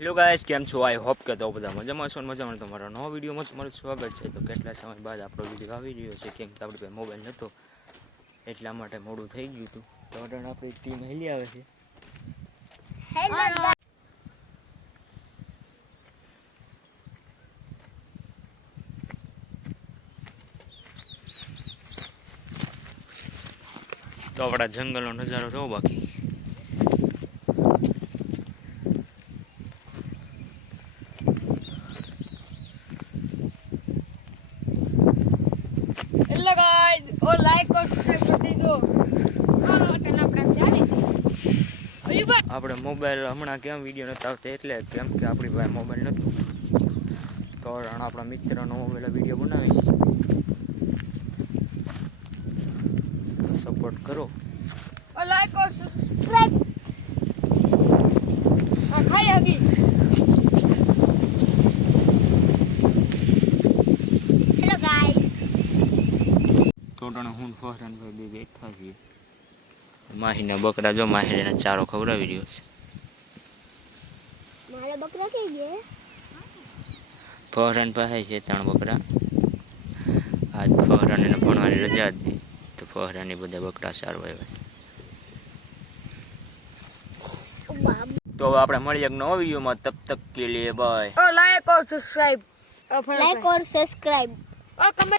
Hello guys, કેમ છો? I hope કે તો બધા મજામાં છો ને મજામાં. તમારો નવો વિડીયોમાં તમારું સ્વાગત છે. તો કેટલા સમય બાદ આપણો વિડીયો આવી રહ્યો છે, કેમ કે આપણી પાસે મોબાઈલ નહોતો એટલા માટે મોડું થઈ ગયું હતું. તો અટાણે આપણી ટીમ હેલી આવે છે. તો આપણા જંગલનો નજારો જોવો બાકી. हेलो गाइस और लाइक और सब्सक्राइब कर दीजिए। बटन આપણે ચાલે છે ઓય આપણે મોબાઈલ હમણાં કેમ વિડીયો નહોતા આવતા એટલે કેમ કે આપણી પાસે મોબાઈલ નહોતો. તો આપણા મિત્રનો મોબાઈલ વિડીયો બનાવે છે. સપોર્ટ કરો और लाइक और सब्सक्राइब खाई हगी। हेलो गाइस તો અટાણે હું ફોરન ભાઈ બે બેઠા છીએ. માહીના બકરા જો માહીને ચારો ખવડાવી રહ્યો છે. મારા બકરા થઈ ગયા ફોરન પાસે છે 3 બકરા. આજ ફોરન એને ભણવાની રજા હતી તો ફોરનની બધા બકરા સારવા આવ્યા છે. તો હવે આપણે મળીએ એક નવો વિડીયોમાં. તબ તક કે લીએ બાય. और लाइक और सब्सक्राइब और कमेंट